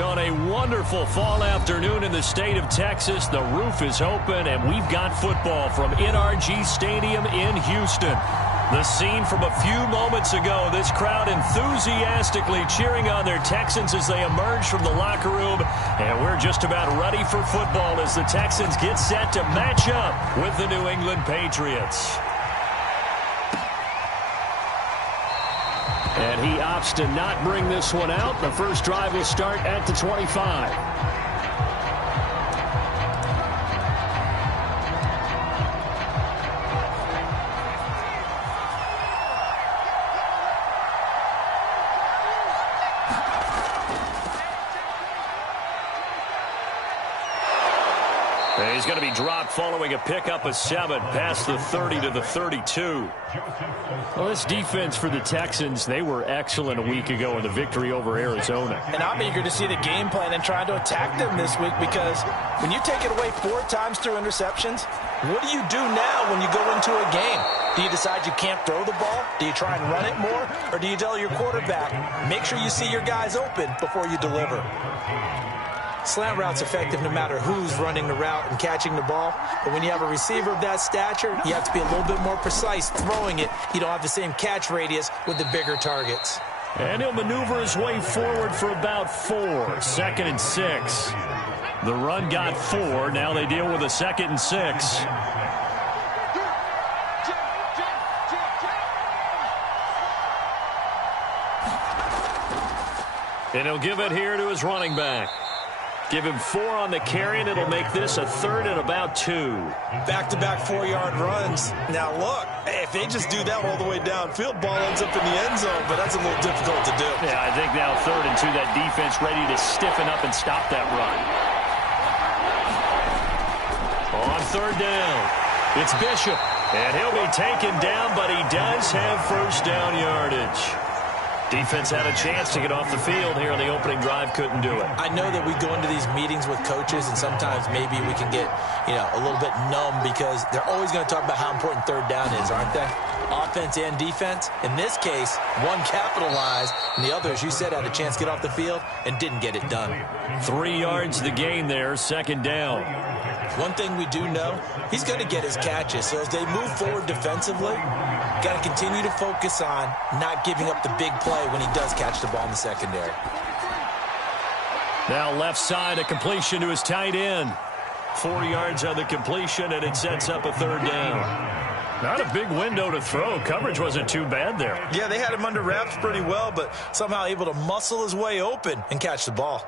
On a wonderful fall afternoon in the state of Texas, the roof is open, and we've got football from NRG Stadium in Houston. The scene from a few moments ago, this crowd enthusiastically cheering on their Texans as they emerge from the locker room, and we're just about ready for football as the Texans get set to match up with the New England Patriots. And he opts to not bring this one out. The first drive will start at the 25. He's going to be dropped following a pickup of 7 past the 30 to the 32. Well, this defense for the Texans, they were excellent a week ago in the victory over Arizona. And I'm eager to see the game plan and trying to attack them this week, because when you take it away 4 times through interceptions, what do you do now when you go into a game? Do you decide you can't throw the ball? Do you try and run it more? Or do you tell your quarterback, make sure you see your guys open before you deliver? Slant route's effective no matter who's running the route and catching the ball. But when you have a receiver of that stature, you have to be a little bit more precise throwing it. You don't have the same catch radius with the bigger targets. And he'll maneuver his way forward for about 4. 2nd and 6. The run got 4. Now they deal with a 2nd and 6. And he'll give it here to his running back. Give him 4 on the carry, and it'll make this a 3rd and about 2. Back-to-back 4-yard runs. Now, look, if they just do that all the way downfield, ball ends up in the end zone, but that's a little difficult to do. Yeah, I think now 3rd and 2, that defense ready to stiffen up and stop that run. On 3rd down, it's Bishop, and he'll be taken down, but he does have first down yardage. Defense had a chance to get off the field here on the opening drive, couldn't do it. I know that we go into these meetings with coaches, and sometimes maybe we can get, a little bit numb, because they're always going to talk about how important 3rd down is, aren't they? Offense and defense. In this case, one capitalized, and the other, as you said, had a chance to get off the field and didn't get it done. 3 yards the gain there, 2nd down. One thing we do know, he's going to get his catches. So as they move forward defensively, got to continue to focus on not giving up the big play when he does catch the ball in the secondary. Now left side, a completion to his tight end. 4 yards on the completion, and it sets up a 3rd down. Not a big window to throw. Coverage wasn't too bad there. Yeah, they had him under wraps pretty well, but somehow able to muscle his way open and catch the ball.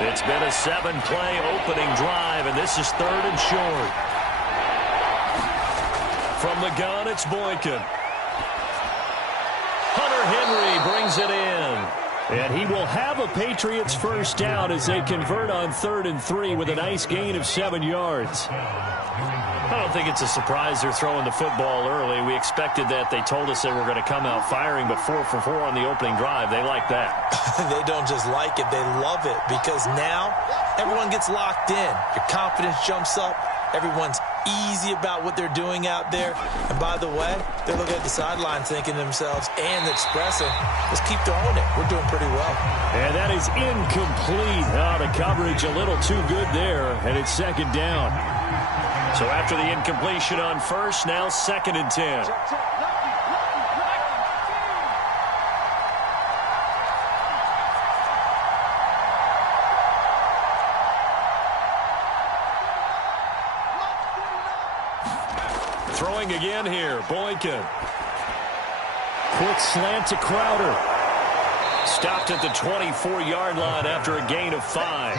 It's been a 7-play opening drive, and this is 3rd and short. From the gun, it's Boykin. Hunter Henry brings it in. And he will have a Patriots first down as they convert on 3rd and 3 with a nice gain of 7 yards. I don't think it's a surprise they're throwing the football early. We expected that. They told us they were going to come out firing, but 4 for 4 on the opening drive. They like that. They don't just like it, they love it, because now everyone gets locked in. Your confidence jumps up. Everyone's easy about what they're doing out there. And by the way, they're looking at the sideline thinking to themselves and expressing, let's keep throwing it. We're doing pretty well. And that is incomplete. Oh, the coverage a little too good there, and it's 2nd down. So after the incompletion on 1st, now 2nd and 10. Throwing again here, Boykin. Quick slant to Crowder. Stopped at the 24-yard line after a gain of 5.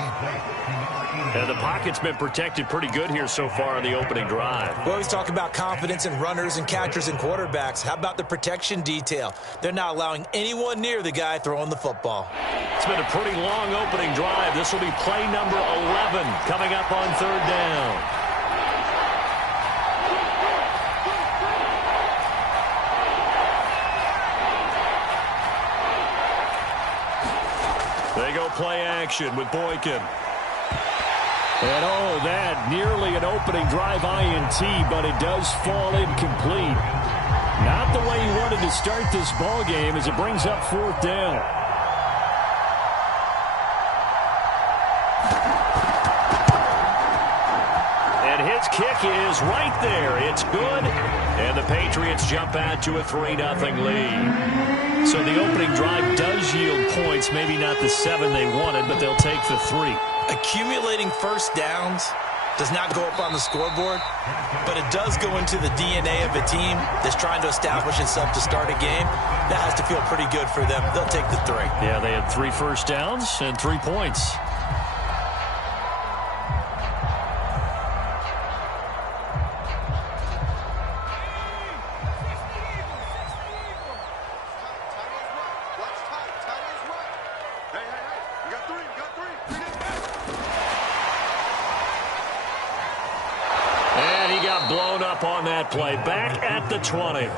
And the pocket's been protected pretty good here so far on the opening drive. We always talk about confidence in runners and catchers and quarterbacks. How about the protection detail? They're not allowing anyone near the guy throwing the football. It's been a pretty long opening drive. This will be play number 11 coming up on 3rd down. They go play action with Boykin. And oh, that nearly an opening drive INT, but it does fall incomplete. Not the way he wanted to start this ball game as it brings up 4th down. And his kick is right there. It's good. And the Patriots jump out to a 3-0 lead. So the opening drive does yield points, maybe not the 7 they wanted, but they'll take the 3. Accumulating first downs does not go up on the scoreboard, but it does go into the DNA of a team that's trying to establish itself to start a game. That has to feel pretty good for them. They'll take the 3. Yeah, they had 3 first downs and 3 points. On that play, back at the 20.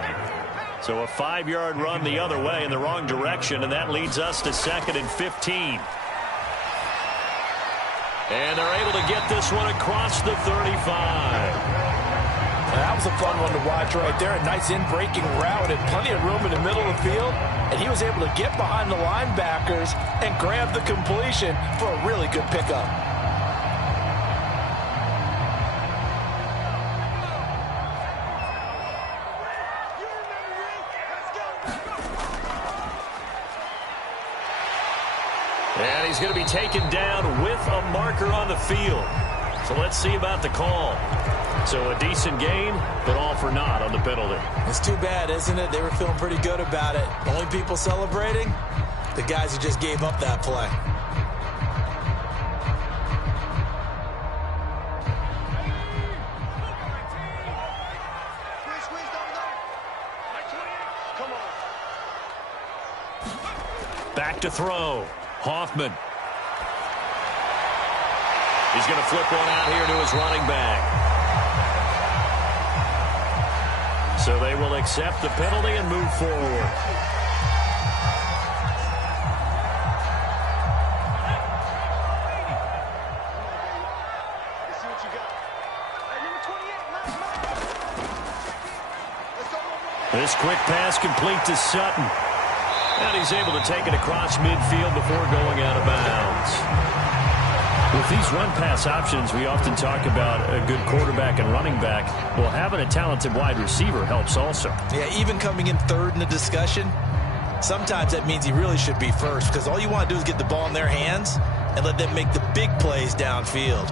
So a 5-yard run the other way in the wrong direction, and that leads us to 2nd and 15. And they're able to get this one across the 35. That was a fun one to watch right there. A nice in-breaking route and plenty of room in the middle of the field. And he was able to get behind the linebackers and grab the completion for a really good pickup. And he's going to be taken down with a marker on the field. So let's see about the call. So a decent gain, but all for naught on the penalty. It's too bad, isn't it? They were feeling pretty good about it. Only people celebrating, the guys who just gave up that play. Back to throw. Hoffman. He's going to flip one out here to his running back. So they will accept the penalty and move forward. This quick pass complete to Sutton. And he's able to take it across midfield before going out of bounds. With these run-pass options, we often talk about a good quarterback and running back. Well, having a talented wide receiver helps also. Yeah, even coming in 3rd in the discussion, sometimes that means he really should be 1st, because all you want to do is get the ball in their hands and let them make the big plays downfield.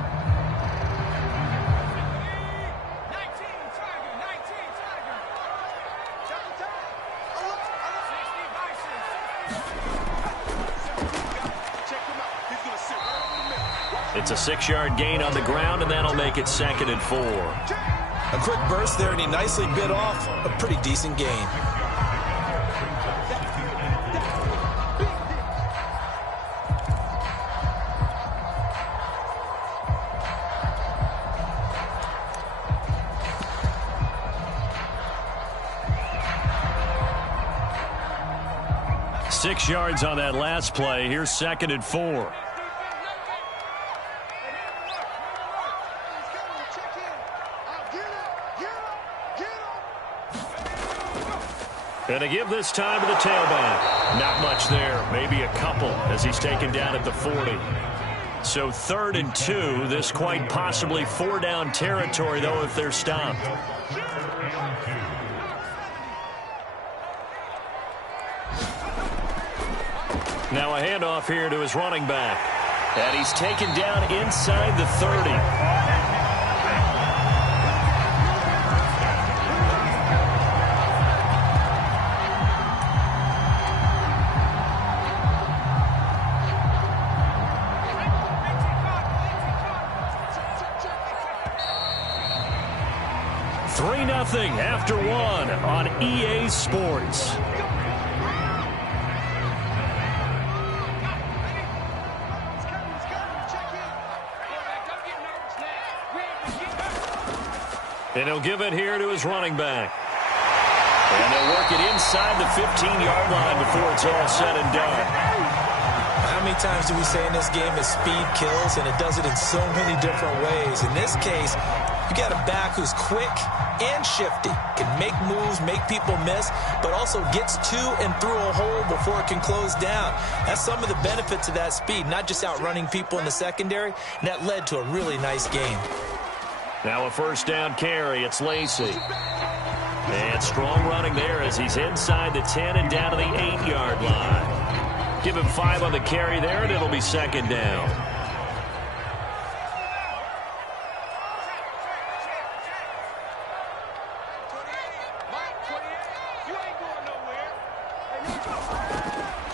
It's a 6-yard gain on the ground, and that'll make it 2nd and 4. A quick burst there, and he nicely bit off a pretty decent gain. Six yards on that last play. Here's 2nd and 4. And they give this time to the tailback. Not much there. Maybe a couple as he's taken down at the 40. So 3rd and 2. This quite possibly 4-down territory, though, if they're stopped. Now a handoff here to his running back. And he's taken down inside the 30. After 1 on EA Sports. And he'll give it here to his running back. And they'll work it inside the 15-yard line before it's all said and done. I'm many times do we say in this game that speed kills, and it does it in so many different ways. In this case, you got a back who's quick and shifty, can make moves, make people miss, but also gets to and through a hole before it can close down. That's some of the benefits of that speed, not just outrunning people in the secondary, and that led to a really nice game. Now a first down carry. It's Lacey. And strong running there as he's inside the 10 and down to the 8-yard line. Give him 5 on the carry there, and it'll be second down.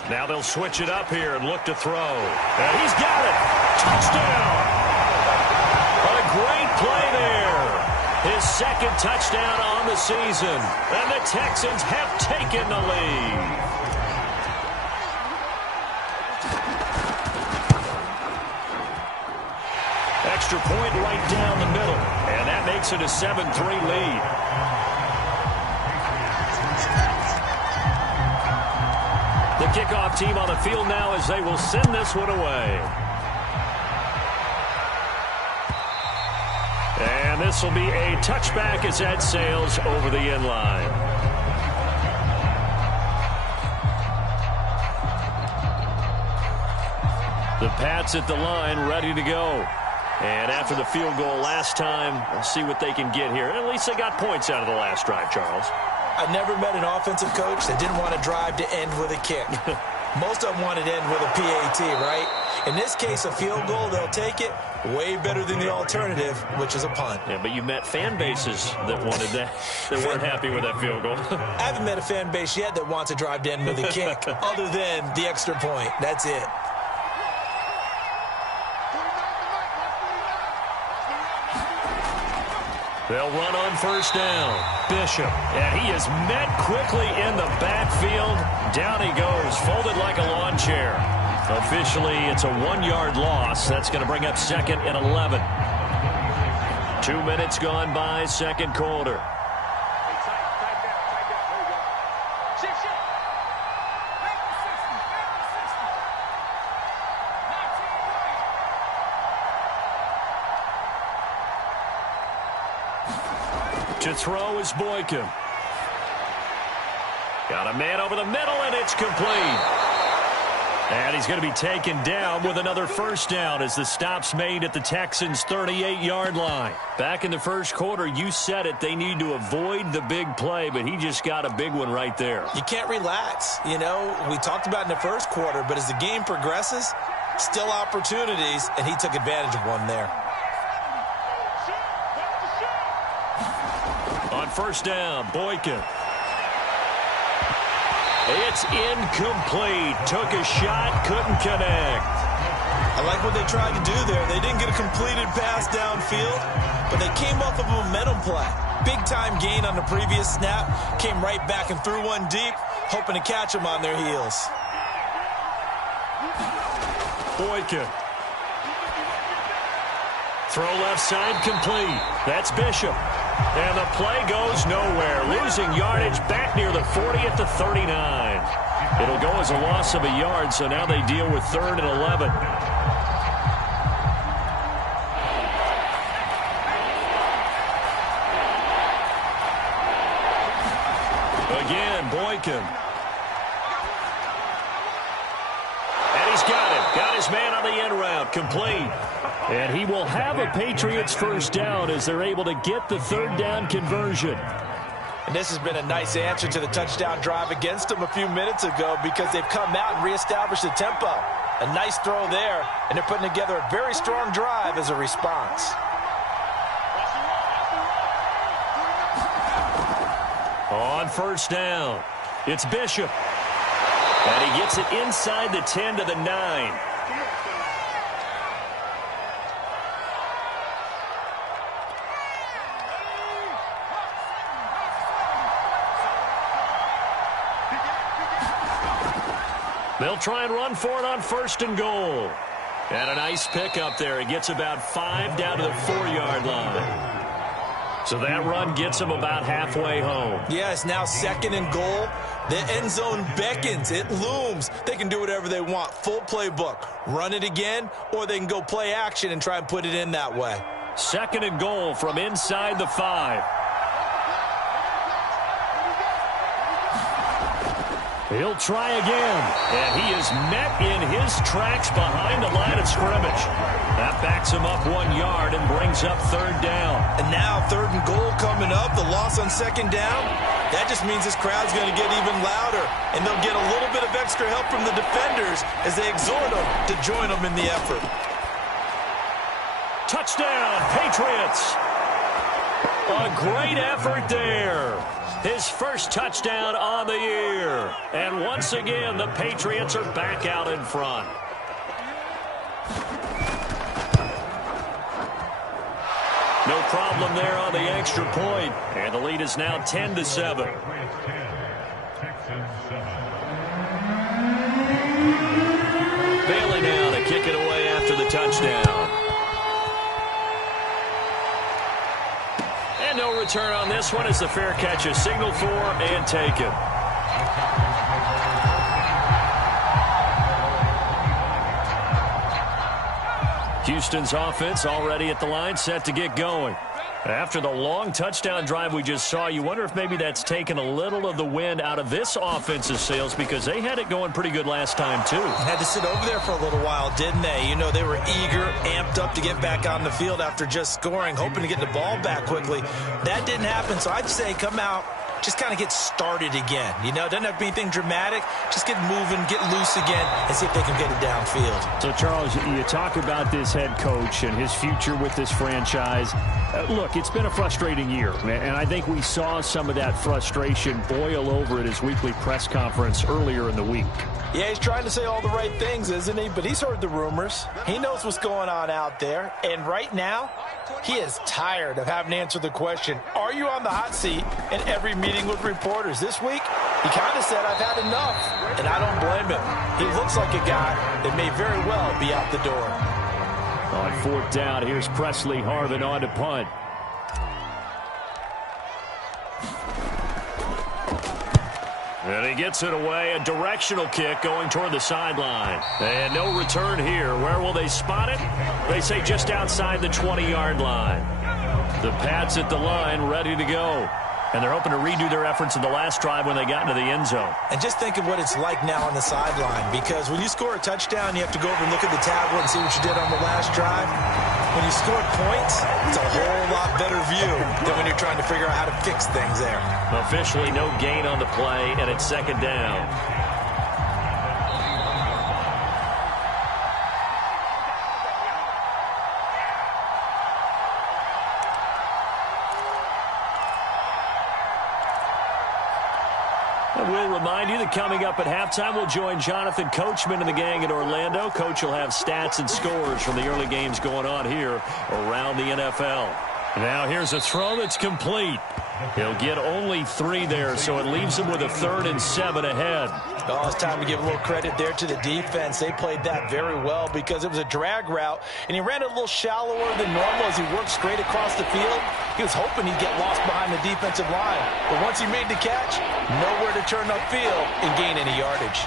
Now they'll switch it up here and look to throw. And he's got it. Touchdown. A great play there. His second touchdown on the season. And the Texans have taken the lead. Extra point right down the middle. And that makes it a 7-3 lead. The kickoff team on the field now as they will send this one away. And this will be a touchback as that sails over the end line. The Pats at the line ready to go. And after the field goal last time, we'll see what they can get here. And at least they got points out of the last drive, Charles. I never met an offensive coach that didn't want to drive to end with a kick. Most of them wanted to end with a PAT, right? In this case, a field goal, they'll take it. Way better than the alternative, which is a punt. Yeah, but you met fan bases that wanted that, that weren't happy with that field goal. I haven't met a fan base yet that wants to drive to end with a kick, other than the extra point. That's it. They'll run on first down. Bishop. And he is met quickly in the backfield. Down he goes, folded like a lawn chair. Officially, it's a 1-yard loss. That's going to bring up second and 11. 2 minutes gone by, second quarter. To throw is Boykin. Got a man over the middle, and it's complete. And he's going to be taken down with another first down as the stop's made at the Texans' 38-yard line. Back in the first quarter, you said it, they need to avoid the big play, but he just got a big one right there. You can't relax. You know, we talked about in the first quarter, but as the game progresses, still opportunities, and he took advantage of one there. On first down, Boykin. It's incomplete. Took a shot, couldn't connect. I like what they tried to do there. They didn't get a completed pass downfield, but they came off of a momentum play. Big-time gain on the previous snap. Came right back and threw one deep, hoping to catch them on their heels. Boykin. Throw left side complete. That's Bishop. And the play goes nowhere. Losing yardage back near the 40 at the 39. It'll go as a loss of a yard, so now they deal with 3rd and 11. Again, Boykin. And he's got him. Got his man on the end route. Complete. And he will have a Patriots first down as they're able to get the 3rd down conversion. And this has been a nice answer to the touchdown drive against them a few minutes ago because they've come out and reestablished the tempo. A nice throw there, and they're putting together a very strong drive as a response. On first down, it's Bishop. And he gets it inside the 10 to the 9. They'll try and run for it on 1st and goal. And a nice pick up there. It gets about 5 down to the 4-yard line. So that run gets them about halfway home. Yeah, it's now 2nd and goal. The end zone beckons. It looms. They can do whatever they want. Full playbook. Run it again, or they can go play action and try and put it in that way. 2nd and goal from inside the 5. He'll try again, and he is met in his tracks behind the line of scrimmage. That backs him up 1 yard and brings up 3rd down. And now 3rd and goal coming up, the loss on 2nd down. That just means this crowd's going to get even louder, and they'll get a little bit of extra help from the defenders as they exhort them to join them in the effort. Touchdown, Patriots! A great effort there. His first touchdown on the year. And once again, the Patriots are back out in front. No problem there on the extra point. And the lead is now 10-7. Bailey now to kick it away after the touchdown. And no return on this one as the fair catch is signaled for and taken. Houston's offense already at the line, set to get going. After the long touchdown drive we just saw, you wonder if maybe that's taken a little of the wind out of this offensive sails because they had it going pretty good last time, too. Had to sit over there for a little while, didn't they? You know, they were eager, amped up to get back on the field after just scoring, hoping to get the ball back quickly. That didn't happen, so I'd say come out, just kind of get started again. You know, it doesn't have to be anything dramatic. Just get moving, get loose again, and see if they can get it downfield. So, Charles, you talk about this head coach and his future with this franchise. Look, it's been a frustrating year, and I think we saw some of that frustration boil over at his weekly press conference earlier in the week. Yeah, he's trying to say all the right things, isn't he? But he's heard the rumors. He knows what's going on out there. And right now, he is tired of having to answer the question, are you on the hot seat in every meeting with reporters? This week, he kind of said, I've had enough. And I don't blame him. He looks like a guy that may very well be out the door. On 4th down, here's Presley Harvin on to punt. And he gets it away, a directional kick going toward the sideline. And no return here. Where will they spot it? They say just outside the 20-yard line. The Pats at the line, ready to go. And they're hoping to redo their efforts in the last drive when they got into the end zone. And just think of what it's like now on the sideline, because when you score a touchdown, you have to go over and look at the tablet and see what you did on the last drive. When you score points, it's a whole lot better view than when you're trying to figure out how to fix things there. Officially no gain on the play, and it's 2nd down. And we'll remind you that coming up at halftime, we'll join Jonathan Coachman and the gang in Orlando. Coach will have stats and scores from the early games going on here around the NFL. Now here's a throw that's complete. He'll get only 3 there, so it leaves him with a 3rd and 7 ahead. Oh, it's time to give a little credit there to the defense. They played that very well because it was a drag route, and he ran a little shallower than normal as he worked straight across the field. He was hoping he'd get lost behind the defensive line. But once he made the catch, nowhere to turn upfield and gain any yardage.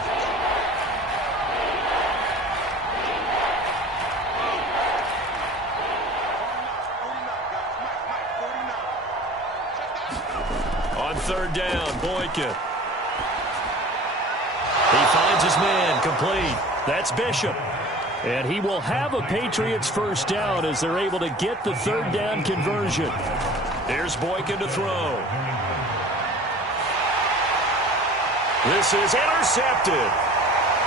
On 3rd down, Boykin. He finds his man, complete. That's Bishop. And he will have a Patriots first down as they're able to get the 3rd down conversion. Here's Boykin to throw. This is intercepted.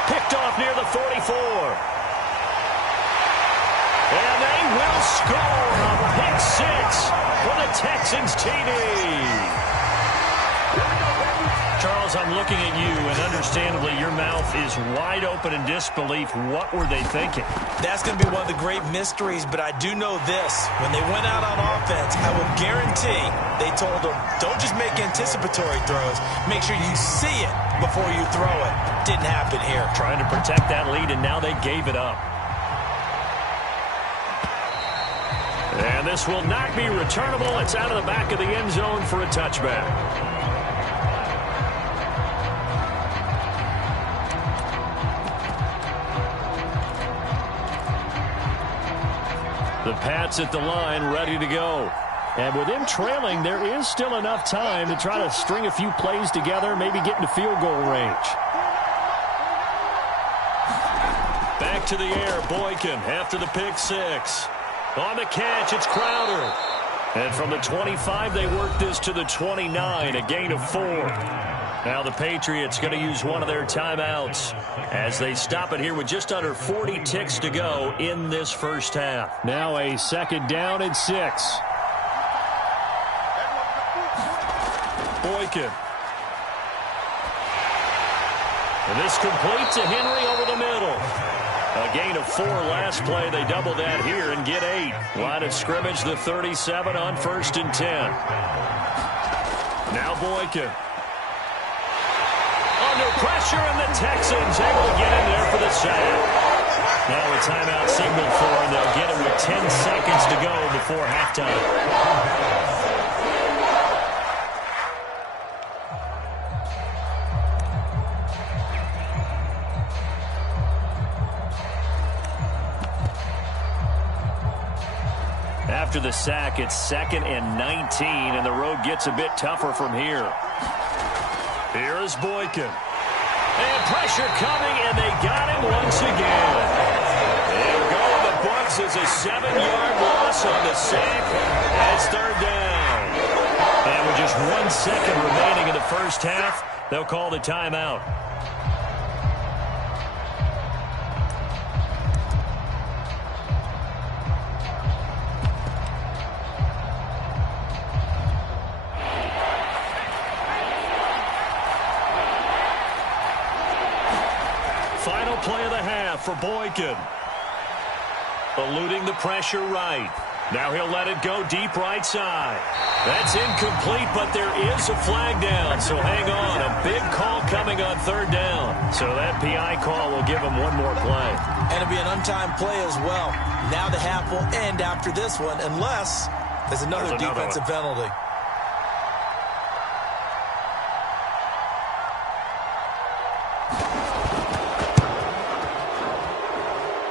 Picked off near the 44. And they will score a pick 6 for the Texans TD. Charles, I'm looking at you, and understandably, your mouth is wide open in disbelief. What were they thinking? That's going to be one of the great mysteries, but I do know this. When they went out on offense, I will guarantee they told them, don't just make anticipatory throws. Make sure you see it before you throw it. Didn't happen here. Trying to protect that lead, and now they gave it up. And And this will not be returnable. It's out of the back of the end zone for a touchback. The Pats at the line, ready to go. And with him trailing, there is still enough time to try to string a few plays together, maybe get into field goal range. Back to the air, Boykin after the pick six. On the catch, it's Crowder. And from the 25, they work this to the 29, a gain of 4. Now the Patriots going to use one of their timeouts as they stop it here with just under 40 ticks to go in this first half. Now a second down and 6. Boykin. And this complete to Henry over the middle. A gain of 4 last play. They double that here and get 8. Line of scrimmage, the 37 on 1st and 10. Now Boykin. Under pressure, and the Texans able to get in there for the sack. Now a timeout signal for them. They'll get it with 10 seconds to go before halftime. After the sack, it's 2nd and 19, and the road gets a bit tougher from here. Here is Boykin. And pressure coming, and they got him once again. They'll go in the books as a 7-yard loss on the sack. That's 3rd down. And with just 1 second remaining in the first half, they'll call the timeout. Final play of the half for Boykin. Eluding the pressure right. Now he'll let it go deep right side. That's incomplete, but there is a flag down, so hang on. A big call coming on 3rd down. So that PI call will give him one more play. And it'll be an untimed play as well. Now the half will end after this one, unless there's another defensive penalty.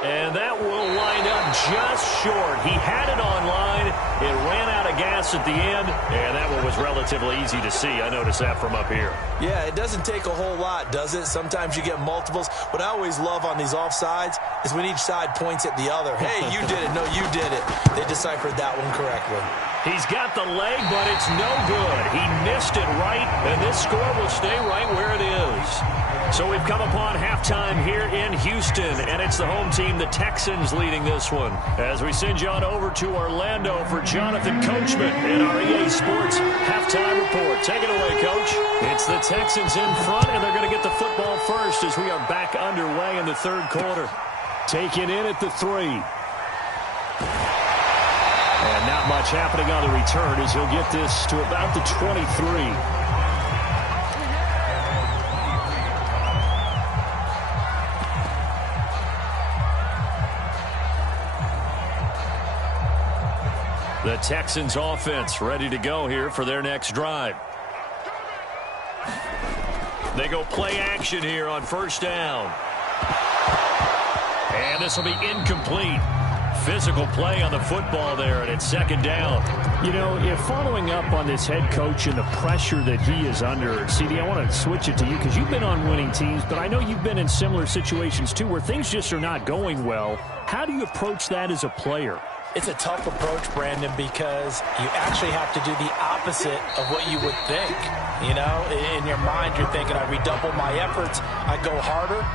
And that will wind up just short. He had it on line. It ran out of gas at the end, and that one was relatively easy to see. I noticed that from up here. Yeah, it doesn't take a whole lot, does it? Sometimes you get multiples. What I always love on these offsides is when each side points at the other. Hey, you did it. No, you did it. They deciphered that one correctly. He's got the leg, but it's no good. He missed it right, and this score will stay right where it is. So we've come upon halftime here in Houston, and it's the home team, the Texans, leading this one. As we send you on over to Orlando for Jonathan Coachman in our EA Sports halftime report. Take it away, Coach. It's the Texans in front, and they're going to get the football first as we are back underway in the 3rd quarter. Taken in at the 3. And not much happening on the return as he'll get this to about the 23. The Texans offense ready to go here for their next drive. They go play action here on 1st down. And this will be incomplete. Physical play on the football there, and it's 2nd down. You know, if following up on this head coach and the pressure that he is under, CD, I want to switch it to you because you've been on winning teams, but I know you've been in similar situations too where things just are not going well. How do you approach that as a player? It's a tough approach, Brandon, because you actually have to do the opposite of what you would think. You know, in your mind, you're thinking, I redouble my efforts, I go harder.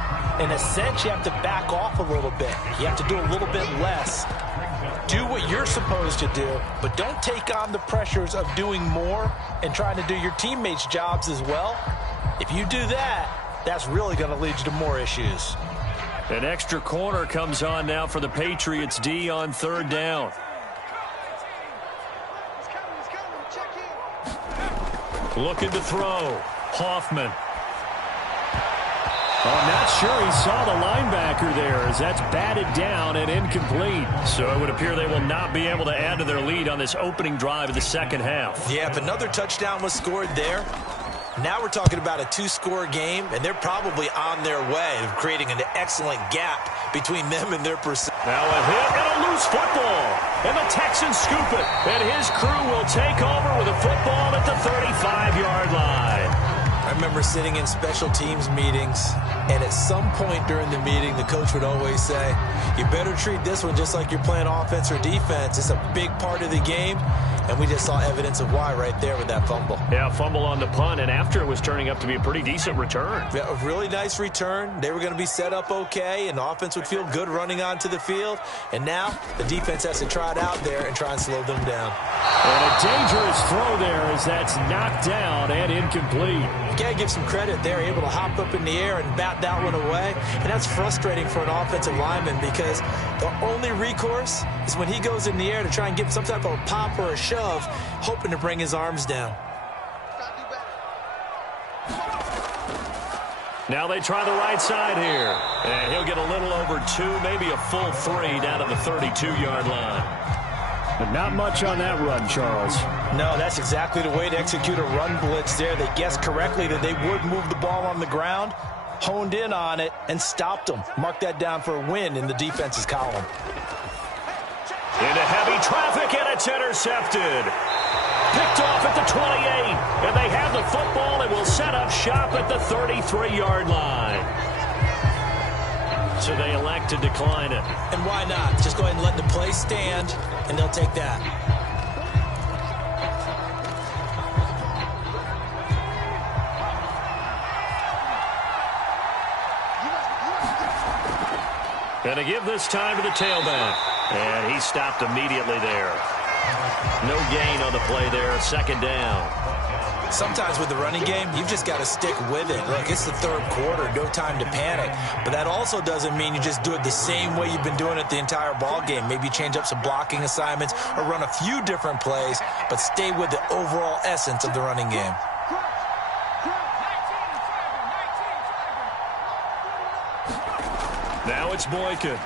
In a sense, you have to back off a little bit. You have to do a little bit less. Do what you're supposed to do, but don't take on the pressures of doing more and trying to do your teammates' jobs as well. If you do that, that's really going to lead you to more issues. An extra corner comes on now for the Patriots D on 3rd down. Looking to throw. Hoffman. Oh, I'm not sure he saw the linebacker there as that's batted down and incomplete. So it would appear they will not be able to add to their lead on this opening drive of the second half. Yeah, if another touchdown was scored there, now we're talking about a two-score game, and they're probably on their way of creating an excellent gap between them and their pursuit. Now a hit and a loose football. And the Texans scoop it. And his crew will take over with a football at the 35-yard line. I remember sitting in special teams meetings, and at some point during the meeting, the coach would always say, you better treat this one just like you're playing offense or defense. It's a big part of the game, and we just saw evidence of why right there with that fumble. Yeah, fumble on the punt, and after it was turning up to be a pretty decent return. Yeah, a really nice return. They were going to be set up okay, and the offense would feel good running onto the field. And now the defense has to try it out there and try and slow them down. And a dangerous throw there as that's knocked down and incomplete. Got to give some credit. They're able to hop up in the air and bat that one away. And that's frustrating for an offensive lineman because the only recourse is when he goes in the air to try and get some type of a pop or a shove, hoping to bring his arms down. Now they try the right side here. And he'll get a little over 2, maybe a full 3 down to the 32-yard line. But not much on that run, Charles. No, that's exactly the way to execute a run blitz there. They guessed correctly that they would move the ball on the ground, honed in on it, and stopped them. Mark that down for a win in the defense's column. Into heavy traffic, and it's intercepted. Picked off at the 28, and they have the football and will set up shop at the 33-yard line. So they elect to decline it. And why not? Just go ahead and let the play stand, and they'll take that. And to give this time to the tailback. And he stopped immediately there. No gain on the play there. Second down. Sometimes with the running game, you've just got to stick with it. Look, it's the third quarter, no time to panic. But that also doesn't mean you just do it the same way you've been doing it the entire ball game. Maybe change up some blocking assignments or run a few different plays, but stay with the overall essence of the running game. Now it's Boykin.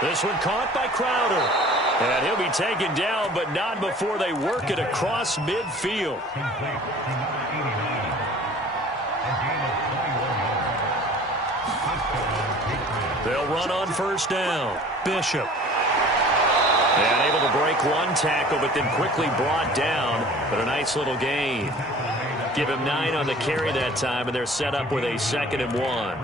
This one caught by Crowder. And he'll be taken down, but not before they work it across midfield. They'll run on first down. Bishop. And able to break one tackle, but then quickly brought down. But a nice little gain. Give him 9 on the carry that time, and they're set up with a 2nd and 1.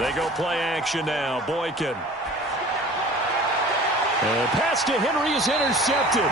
They go play action now. Boykin. And pass to Henry is intercepted.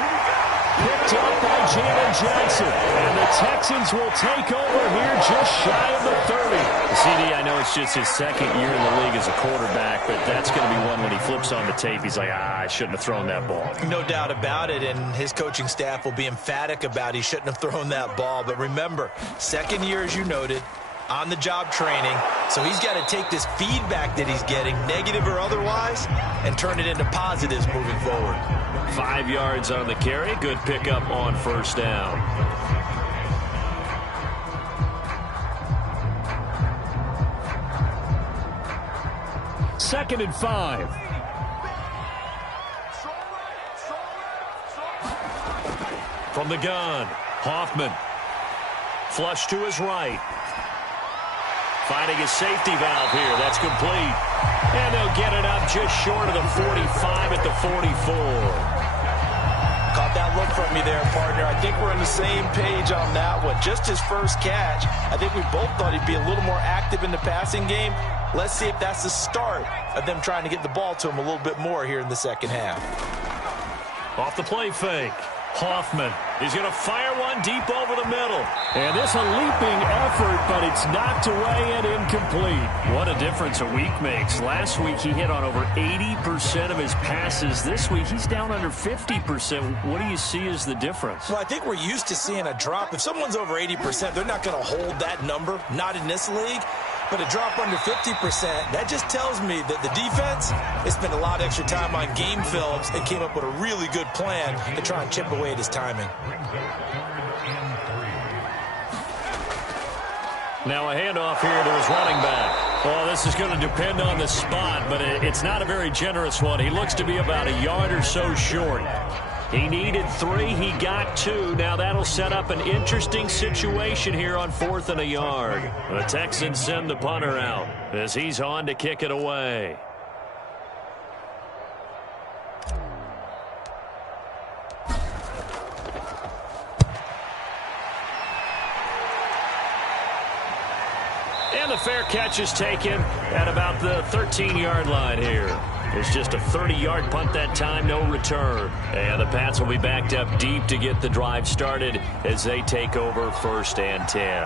Picked up by Jalen Jackson. And the Texans will take over here just shy of the 30. CD, I know it's just his second year in the league as a quarterback, but that's going to be one when he flips on the tape. He's like, I shouldn't have thrown that ball. No doubt about it, and his coaching staff will be emphatic about he shouldn't have thrown that ball. But remember, second year, as you noted, on-the-job training, so he's got to take this feedback that he's getting, negative or otherwise, and turn it into positives moving forward. 5 yards on the carry. Good pickup on first down. Second and 5. From the gun, Hoffman. Flush to his right. Finding a safety valve here. That's complete. And they'll get it up just short of the 45 at the 44. Caught that look from me there, partner. I think we're on the same page on that one. Just his first catch. I think we both thought he'd be a little more active in the passing game. Let's see if that's the start of them trying to get the ball to him a little bit more here in the second half. Off the play fake. Hoffman is going to fire one deep over the middle. And this a leaping effort, but it's knocked away and incomplete. What a difference a week makes. Last week he hit on over 80% of his passes. This week he's down under 50%. What do you see as the difference? Well, I think we're used to seeing a drop. If someone's over 80%, they're not going to hold that number, not in this league. But a drop under 50%, that just tells me that the defense has spent a lot of extra time on game films and came up with a really good plan to try and chip away at his timing. Now a handoff here to his running back. Well, this is going to depend on the spot, but it's not a very generous one. He looks to be about a yard or so short. He needed 3. He got 2. Now that'll set up an interesting situation here on 4th and a yard. The Texans send the punter out as he's on to kick it away. And the fair catch is taken at about the 13-yard line here. It's just a 30-yard punt that time, no return. And the Pats will be backed up deep to get the drive started as they take over 1st and 10.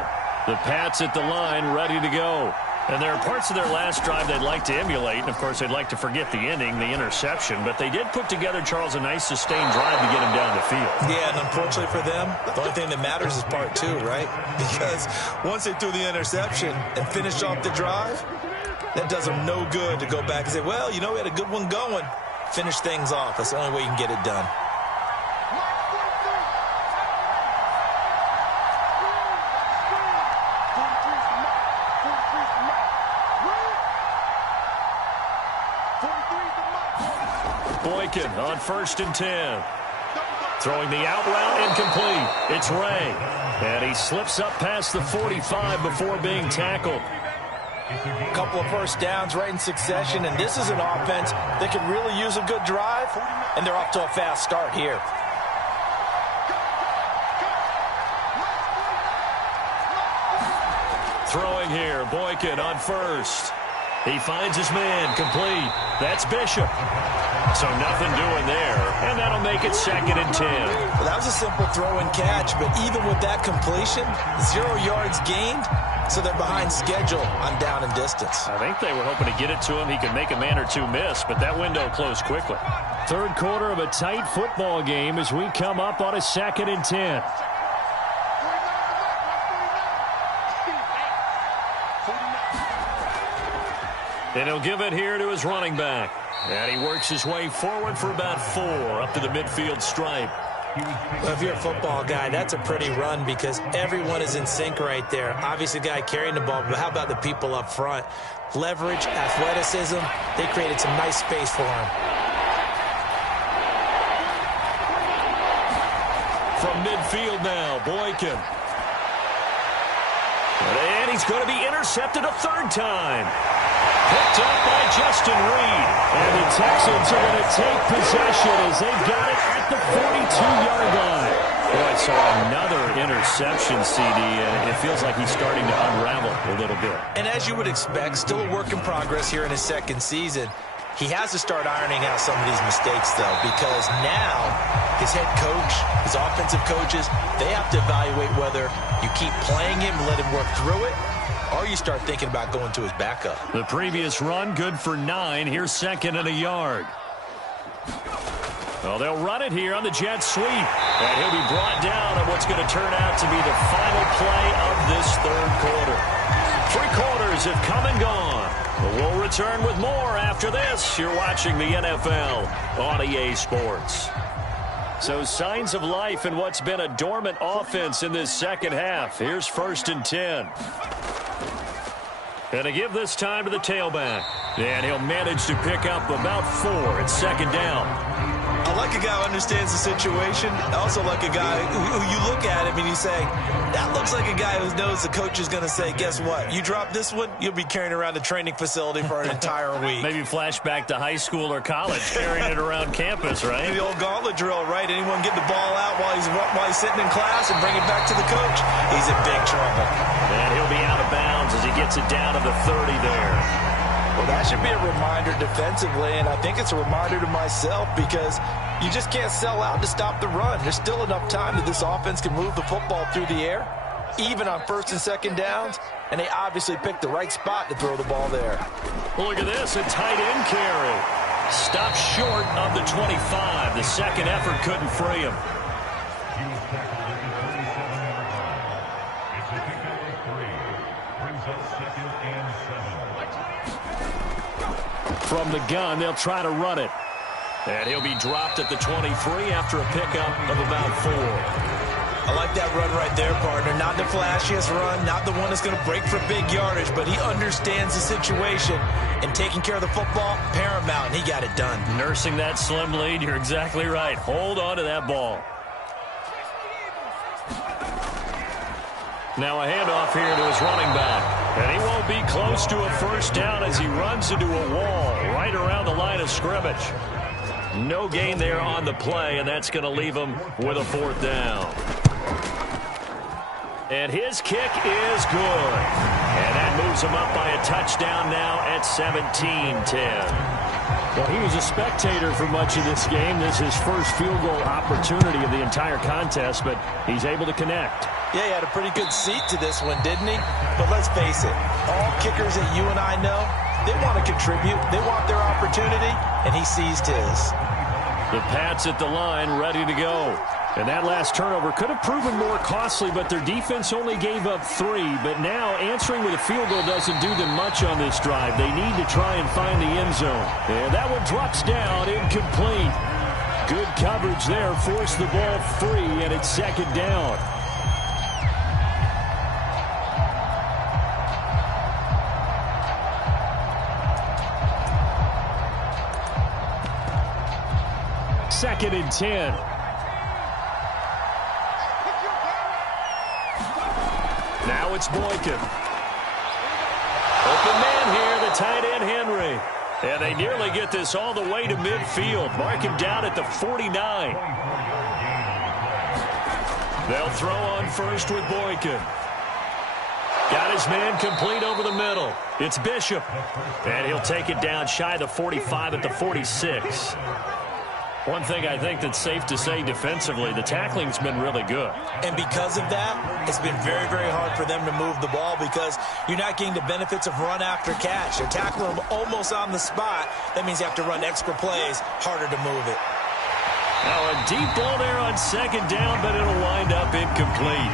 The Pats at the line ready to go. And there are parts of their last drive they'd like to emulate. And, of course, they'd like to forget the ending, the interception. But they did put together, Charles, a nice sustained drive to get him down the field. Yeah, and unfortunately for them, the only thing that matters is part 2, right? Because once they threw the interception and finished off the drive, that does them no good to go back and say, well, you know, we had a good one going. Finish things off. That's the only way you can get it done. Boykin on 1st and 10. Throwing the out route incomplete. It's Ray. And he slips up past the 45 before being tackled. A couple of first downs right in succession, and this is an offense that could really use a good drive, and they're off to a fast start here. Throwing here, Boykin on 1st. He finds his man, complete. That's Bishop. So nothing doing there, and that'll make it 2nd and 10. Well, that was a simple throw and catch, but even with that completion, 0 yards gained, so they're behind schedule on down and distance. I think they were hoping to get it to him. He could make a man or 2 miss, but that window closed quickly. 3rd quarter of a tight football game as we come up on a 2nd and 10. And he'll give it here to his running back. And he works his way forward for about 4 up to the midfield stripe. Well, if you're a football guy, that's a pretty run because everyone is in sync right there. Obviously, the guy carrying the ball, but how about the people up front? Leverage, athleticism, they created some nice space for him. From midfield now, Boykin. And he's going to be intercepted a 3rd time. Picked up by Justin Reed. And the Texans are going to take possession as they've got it at the 42-yard line. Boy, so another interception, CD, and it feels like he's starting to unravel a little bit. And as you would expect, still a work in progress here in his 2nd season. He has to start ironing out some of these mistakes, though, because now his head coach, his offensive coaches, they have to evaluate whether you keep playing him and let him work through it, or you start thinking about going to his backup. The previous run, good for 9. Here's 2nd and a yard. Well, they'll run it here on the jet sweep. And he'll be brought down on what's going to turn out to be the final play of this 3rd quarter. 3 quarters have come and gone. But we'll return with more after this. You're watching the NFL on EA Sports. So signs of life in what's been a dormant offense in this 2nd half. Here's 1st and 10. And to give this time to the tailback. And he'll manage to pick up about 4 at 2nd down. I like a guy who understands the situation. I also like a guy who you look at him and you say, that looks like a guy who knows the coach is going to say, guess what? You drop this one, you'll be carrying around the training facility for an entire week. Maybe flashback to high school or college, carrying it around campus, right? The old gauntlet drill, right? Anyone get the ball out while he's sitting in class and bring it back to the coach? He's in big trouble. And he'll be out of bounds as he gets it down to the 30 there. Well, that should be a reminder defensively, and I think it's a reminder to myself because you just can't sell out to stop the run. There's still enough time that this offense can move the football through the air, even on 1st and 2nd downs, and they obviously picked the right spot to throw the ball there. Well, look at this, a tight end carry. Stopped short of the 25. The 2nd effort couldn't free him. From the gun, they'll try to run it. And he'll be dropped at the 23 after a pickup of about 4. I like that run right there, partner. Not the flashiest run, not the one that's going to break for big yardage, but he understands the situation, and taking care of the football, paramount, and he got it done. Nursing that slim lead, you're exactly right. Hold on to that ball. Now a handoff here to his running back. And he won't be close to a first down as he runs into a wall right around the line of scrimmage. No gain there on the play, and that's going to leave him with a 4th down. And his kick is good. And that moves him up by a touchdown now at 17-10. Well, he was a spectator for much of this game. This is his first field goal opportunity of the entire contest, but he's able to connect. Yeah, he had a pretty good seat to this one, didn't he? But let's face it, all kickers that you and I know, they want to contribute. They want their opportunity, and he seized his. The Pats at the line ready to go. And that last turnover could have proven more costly, but their defense only gave up 3. But now answering with a field goal doesn't do them much on this drive. They need to try and find the end zone. And that one drops down, incomplete. Good coverage there, forced the ball free, and it's 2nd down. Second and 10. Now it's Boykin. Open man here, the tight end Henry. And they nearly get this all the way to midfield. Mark him down at the 49. They'll throw on first with Boykin. Got his man complete over the middle. It's Bishop. And he'll take it down shy of the 45 at the 46. One thing I think that's safe to say defensively, the tackling's been really good. And because of that, it's been very, very hard for them to move the ball because you're not getting the benefits of run after catch. They're tackling them almost on the spot. That means you have to run extra plays, harder to move it. Now a deep ball there on 2nd down, but it'll wind up incomplete.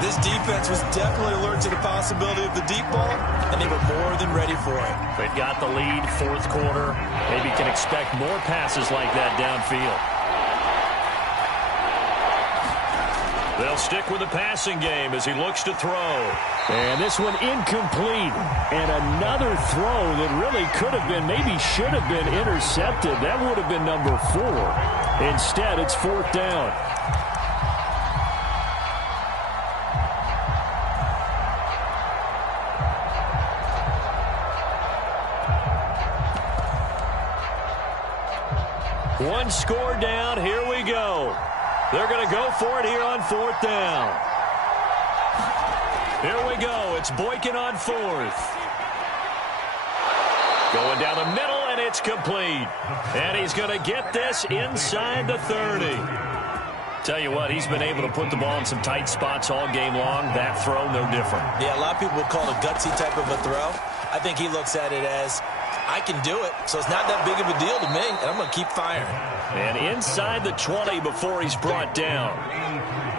This defense was definitely alert to the possibility of the deep ball, and they were more than ready for it. They've got the lead, 4th quarter. Maybe can expect more passes like that downfield. They'll stick with the passing game as he looks to throw. And this one incomplete. And another throw that really could have been, maybe should have been intercepted. That would have been number 4. Instead, it's 4th down. One score down. Here we go. They're going to go for it here on 4th down. Here we go. It's Boykin on 4th. Going down the middle, and it's complete. And he's going to get this inside the 30. Tell you what, he's been able to put the ball in some tight spots all game long. That throw, no different. Yeah, a lot of people would call it a gutsy type of a throw. I think he looks at it as, I can do it, so it's not that big of a deal to me, and I'm going to keep firing. And inside the 20 before he's brought down.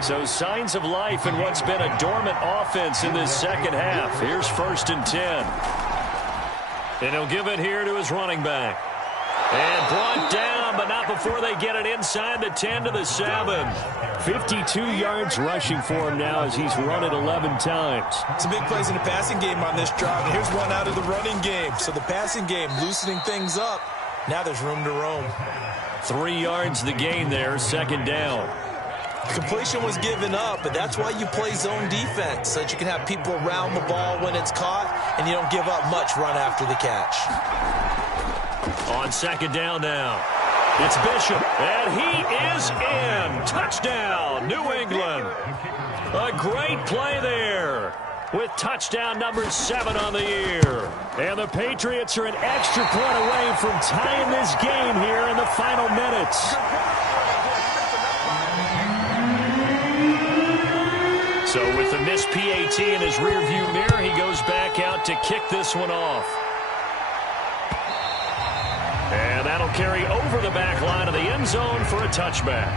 So signs of life in what's been a dormant offense in this 2nd half. Here's 1st and 10. And he'll give it here to his running back. And brought down, but not before they get it inside the 10 to the 7. 52 yards rushing for him now as he's run it 11 times. Some big plays in the passing game on this drive. And here's one out of the running game. So the passing game loosening things up. Now there's room to roam. 3 yards the gain there, 2nd down. Completion was given up, but that's why you play zone defense, so that you can have people around the ball when it's caught, and you don't give up much run after the catch. On 2nd down now, it's Bishop, and he is in. Touchdown, New England. A great play there with touchdown number 7 on the year. And the Patriots are an extra point away from tying this game here in the final minutes. So with the missed PAT in his rearview mirror, he goes back out to kick this one off. And that'll carry over the back line of the end zone for a touchback.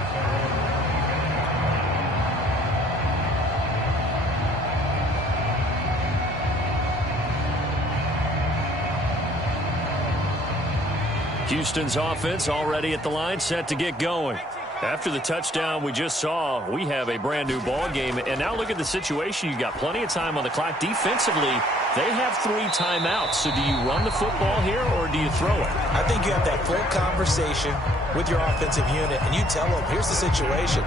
Houston's offense already at the line, set to get going. After the touchdown we just saw, we have a brand new ball game. And now look at the situation. You got plenty of time on the clock. Defensively, they have 3 timeouts. So do you run the football here or do you throw it? I think you have that full conversation with your offensive unit, and you tell them, here's the situation.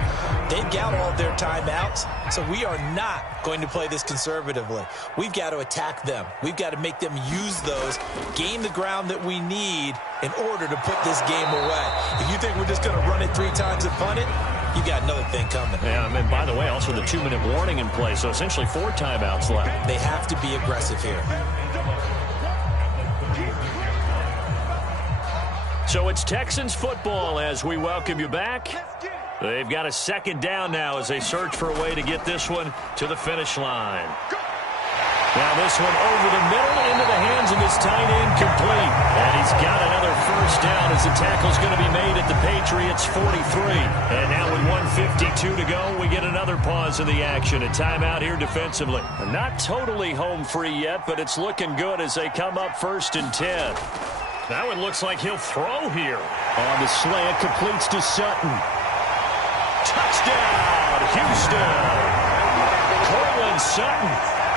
They've got all their timeouts, so we are not going to play this conservatively. We've got to attack them. We've got to make them use those, gain the ground that we need in order to put this game away. If you think we're just going to run it 3 times and punt it, you got another thing coming. Yeah, and by the way, also the 2-minute warning in play, so essentially 4 timeouts left. They have to be aggressive here. So it's Texans football as we welcome you back. They've got a 2nd down now as they search for a way to get this one to the finish line. Now this one over the middle into the hands of his tight end, complete. And he's got another 1st down as the tackle's going to be made at the Patriots 43. And now with 1:52 to go, we get another pause in the action. A timeout here defensively. Not totally home free yet, but it's looking good as they come up 1st and 10. Now it looks like he'll throw here. On the slant, completes to Sutton. Touchdown, Houston. Cortland Sutton,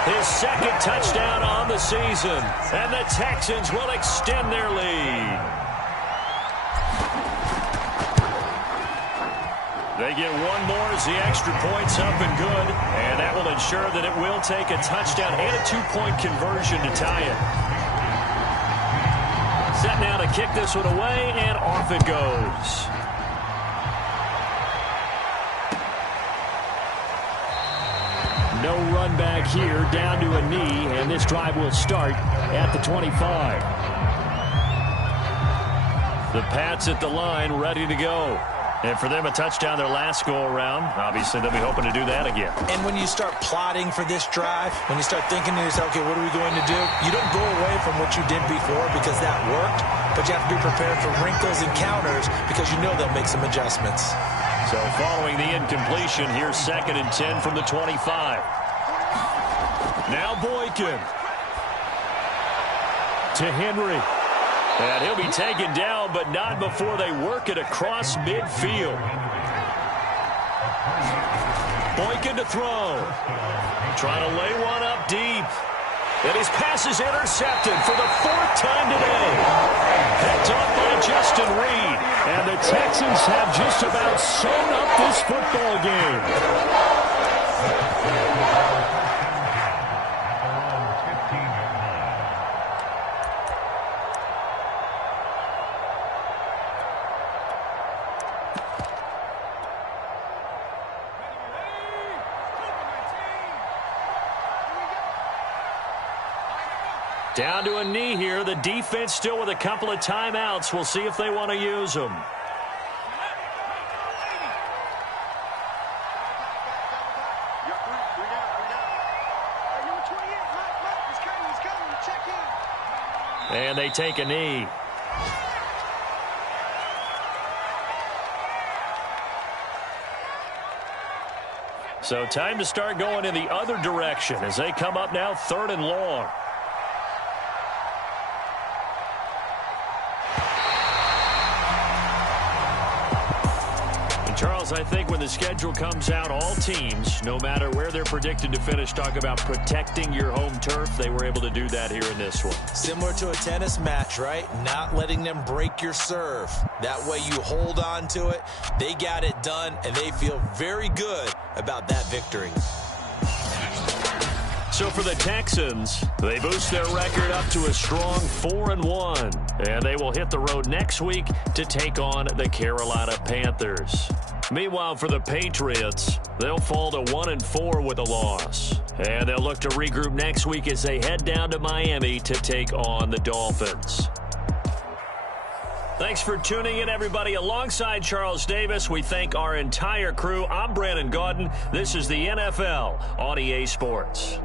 his 2nd touchdown on the season. And the Texans will extend their lead. They get one more as the extra point's up and good. And that will ensure that it will take a touchdown and a 2-point conversion to tie it. Set now to kick this one away, and off it goes. No run back here, down to a knee, and this drive will start at the 25. The Pats at the line, ready to go. And for them, a touchdown their last go-around. Obviously, they'll be hoping to do that again. And when you start plotting for this drive, when you start thinking to yourself, okay, what are we going to do? You don't go away from what you did before because that worked, but you have to be prepared for wrinkles and counters because you know they'll make some adjustments. So following the incompletion, here's 2nd and 10 from the 25. Now Boykin. To Henry. And he'll be taken down, but not before they work it across midfield. Boykin to throw. Trying to lay one up deep. And his pass is intercepted for the 4th time today. Picked off by Justin Reed. And the Texans have just about sewn up this football game. Down to a knee here. The defense still with a couple of timeouts. We'll see if they want to use them. And they take a knee. So time to start going in the other direction as they come up now 3rd and long. Charles, I think when the schedule comes out, all teams, no matter where they're predicted to finish, talk about protecting your home turf. They were able to do that here in this one. Similar to a tennis match, right? Not letting them break your serve. That way you hold on to it. They got it done, and they feel very good about that victory. So for the Texans, they boost their record up to a strong 4-1. And they will hit the road next week to take on the Carolina Panthers. Meanwhile, for the Patriots, they'll fall to 1-4 with a loss. And they'll look to regroup next week as they head down to Miami to take on the Dolphins. Thanks for tuning in, everybody. Alongside Charles Davis, we thank our entire crew. I'm Brandon Gaudin. This is the NFL on EA Sports.